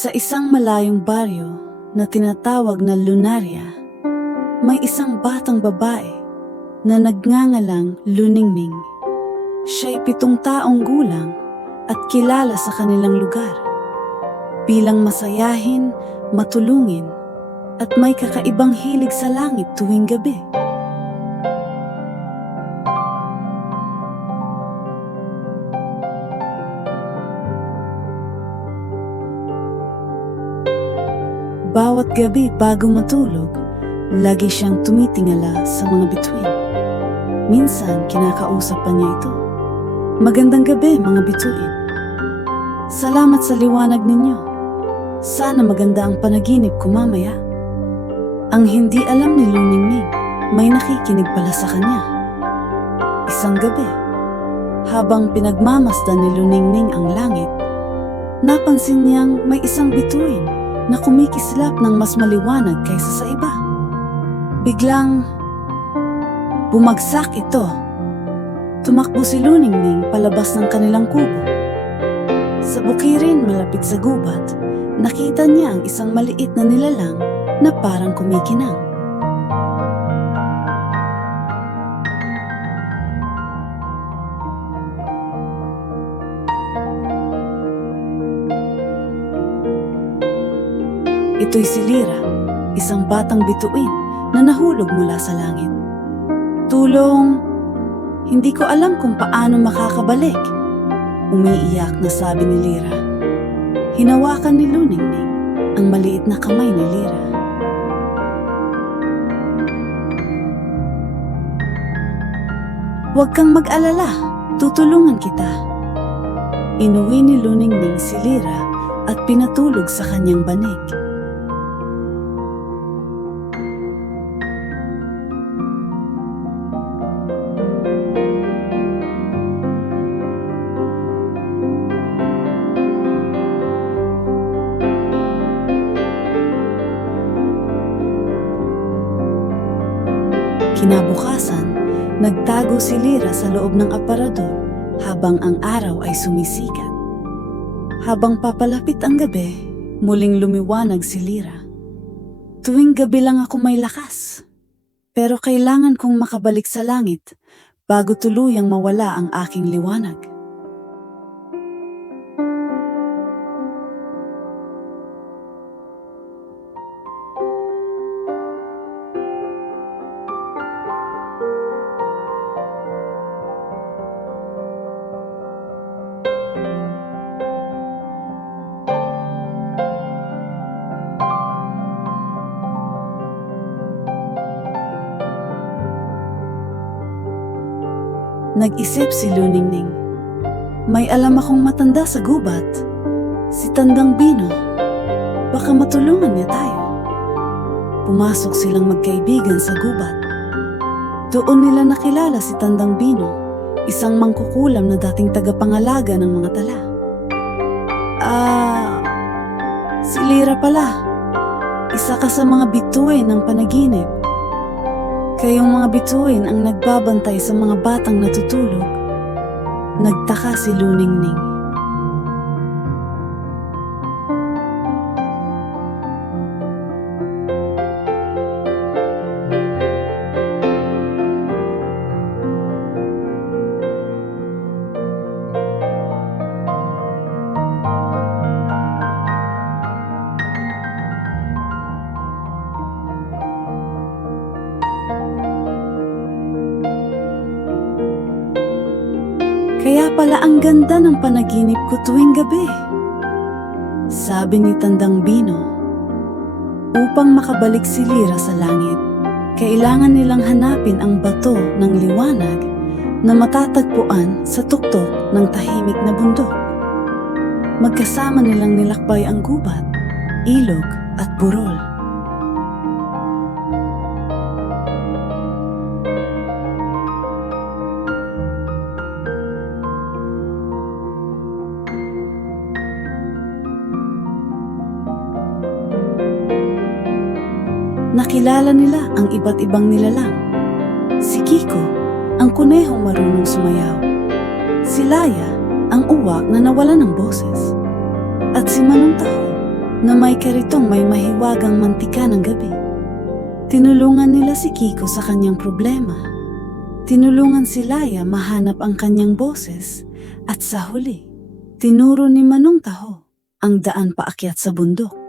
Sa isang malayong baryo na tinatawag na Lunaria, may isang batang babae na nagngangalang Luningning. Siya'y pitong taong gulang at kilala sa kanilang lugar bilang masayahin, matulungin, at may kakaibang hilig sa langit tuwing gabi. Bawat gabi bago matulog, lagi siyang tumitingala sa mga bituin. Minsan, kinakausap pa niya ito. Magandang gabi, mga bituin. Salamat sa liwanag ninyo. Sana maganda ang panaginip ko mamaya. Ang hindi alam ni Luningning, may nakikinig pala sa kanya. Isang gabi, habang pinagmamasdan ni Luningning ang langit, napansin niyang may isang bituin na kumikislap ng mas maliwanag kaysa sa iba. Biglang bumagsak ito. Tumakbo si Luningning palabas ng kanilang kubo. Sa bukirin malapit sa gubat, nakita niya ang isang maliit na nilalang na parang kumikinang. Ito'y si Lira, isang batang bituin na nahulog mula sa langit. Tulong, hindi ko alam kung paano makakabalik. Umiiyak na sabi ni Lira. Hinawakan ni Luningning ang maliit na kamay ni Lira. Huwag kang mag-alala, tutulungan kita. Inuwi ni Luningning si Lira at pinatulog sa kanyang banig. Kinabukasan, nagtago si Lira sa loob ng aparador habang ang araw ay sumisikat. Habang papalapit ang gabi, muling lumiwanag si Lira. Tuwing gabi lang ako may lakas. Pero kailangan kong makabalik sa langit bago tuluyang mawala ang aking liwanag. Nag-isip si Luningning. May alam akong matanda sa gubat. Si Tandang Bino. Baka matulungan niya tayo. Pumasok silang magkaibigan sa gubat. Doon nila nakilala si Tandang Bino, isang mangkukulam na dating tagapangalaga ng mga tala. Ah, si Lira pala. Isa ka sa mga bituin ng panaginip. Kayong mga bituin ang nagbabantay sa mga batang natutulog. Nagtaka si Luningning. Ganda ng panaginip ko tuwing gabi. Sabi ni Tandang Bino, upang makabalik si Lira sa langit, kailangan nilang hanapin ang bato ng liwanag na matatagpuan sa tuktok ng tahimik na bundok. Magkasama nilang nilakbay ang gubat, ilog at burol. Nakilala nila ang iba't ibang nilalang. Si Kiko, ang kunehong marunong sumayaw. Si Laya, ang uwak na nawala ng boses. At si Manong Taho, na may karitong may mahiwagang mantika ng gabi. Tinulungan nila si Kiko sa kanyang problema. Tinulungan si Laya mahanap ang kanyang boses at sa huli, tinuro ni Manong Taho ang daan paakyat sa bundok.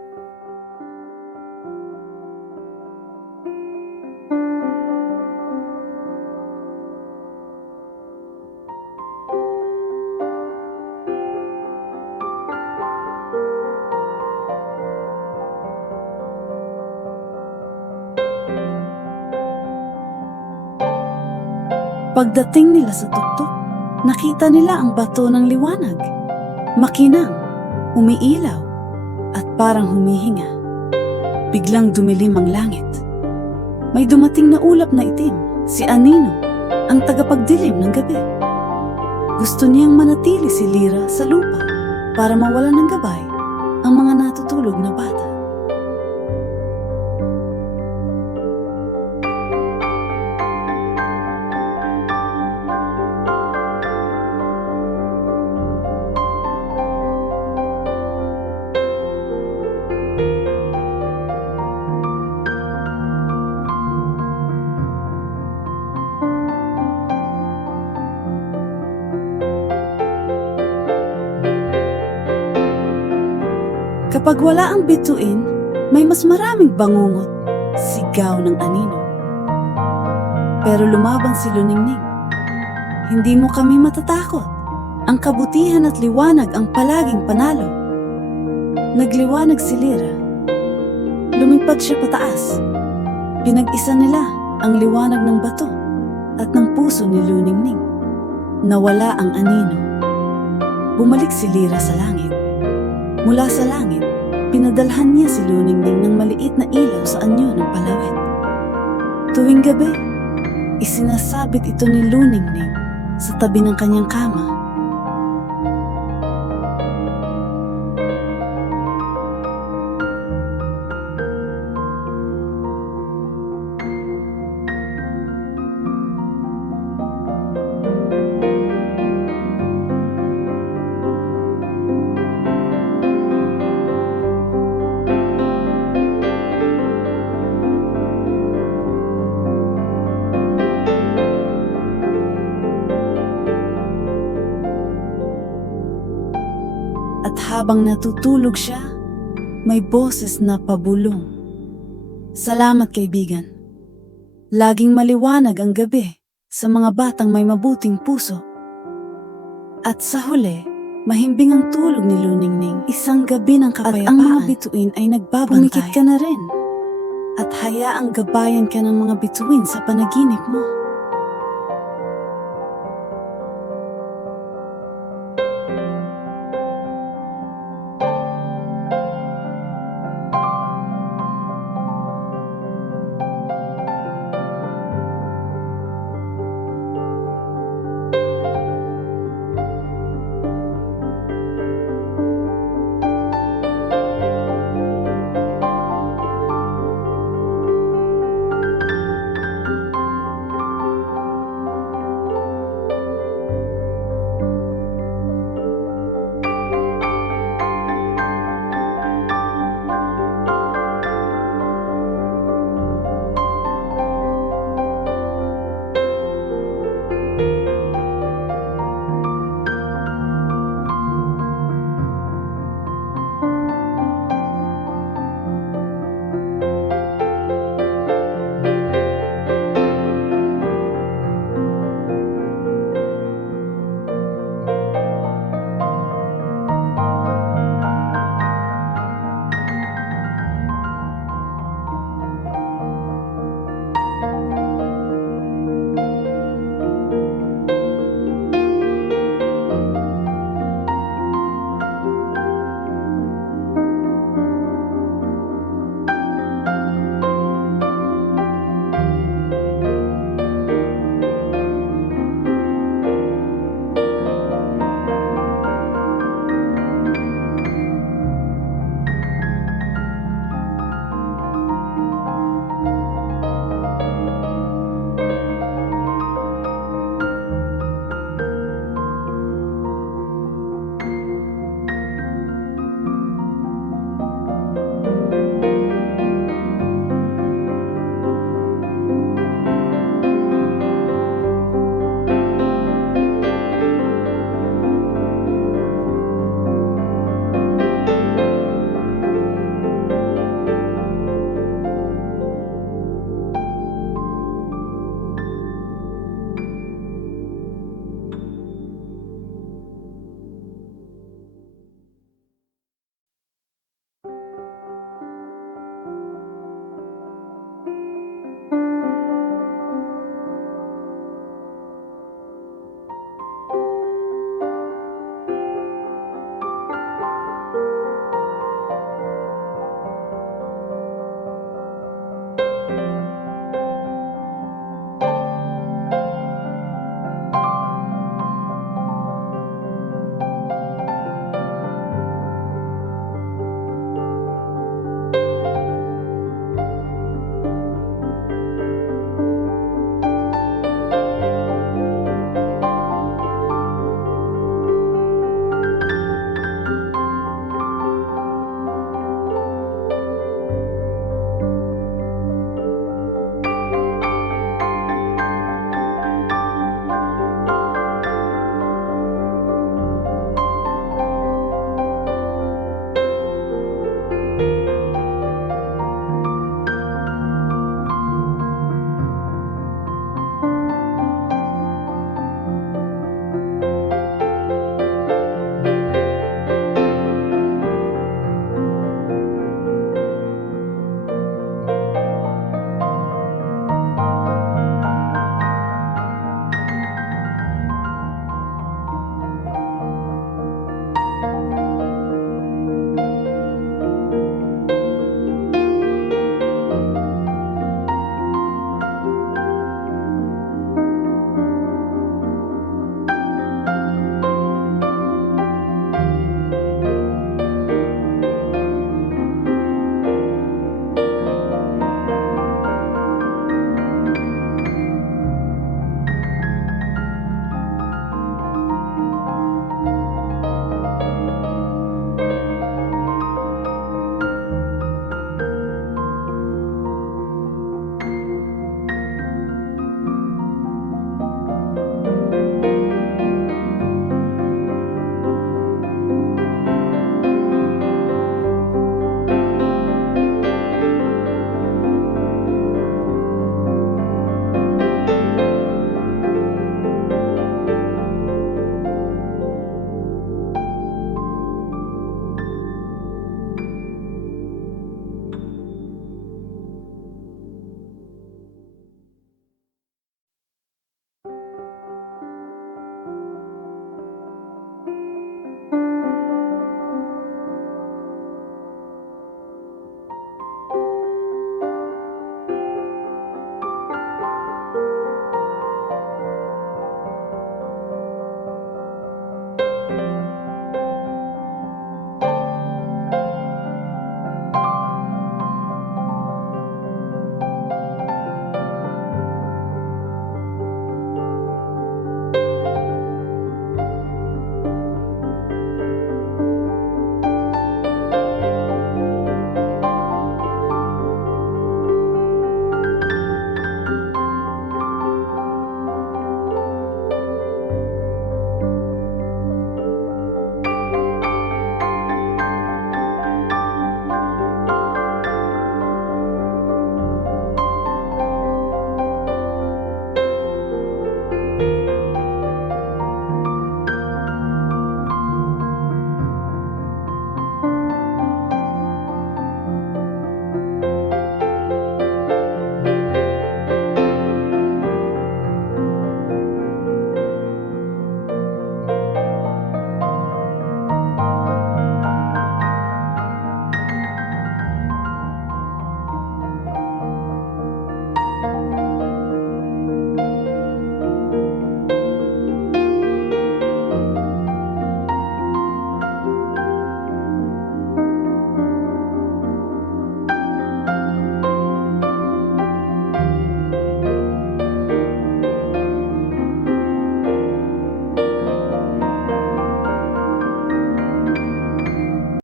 Pagdating nila sa tuktok, nakita nila ang bato ng liwanag. Makinang, umiilaw, at parang humihinga. Biglang dumilim ang langit. May dumating na ulap na itim, si Anino, ang tagapagdilim ng gabi. Gusto niyang manatili si Lira sa lupa para mawala ng gabay ang mga natutulog na bata. Kapag wala ang bituin, may mas maraming bangungot, sigaw ng anino. Pero lumaban si Luningning. Hindi mo kami matatakot. Ang kabutihan at liwanag ang palaging panalo. Nagliwanag si Lira. Lumipad siya pataas. Pinag-isa nila ang liwanag ng bato at ng puso ni Luningning. Nawala ang anino. Bumalik si Lira sa langit. Mula sa langit, pinadalhan niya si Luningning ng maliit na ilaw sa anyo ng palawit. Tuwing gabi, isinasabit ito ni Luningning sa tabi ng kanyang kama. Habang natutulog siya, may boses na pabulong. Salamat kaibigan. Laging maliwanag ang gabi sa mga batang may mabuting puso. At sa huli, mahimbing ang tulog ni Luningning, isang gabi ng kapayapaan. At ang mga bituin ay nagbabantay. Pumikit ka na rin. At hayaang gabayan ka ng mga bituin sa panaginip mo.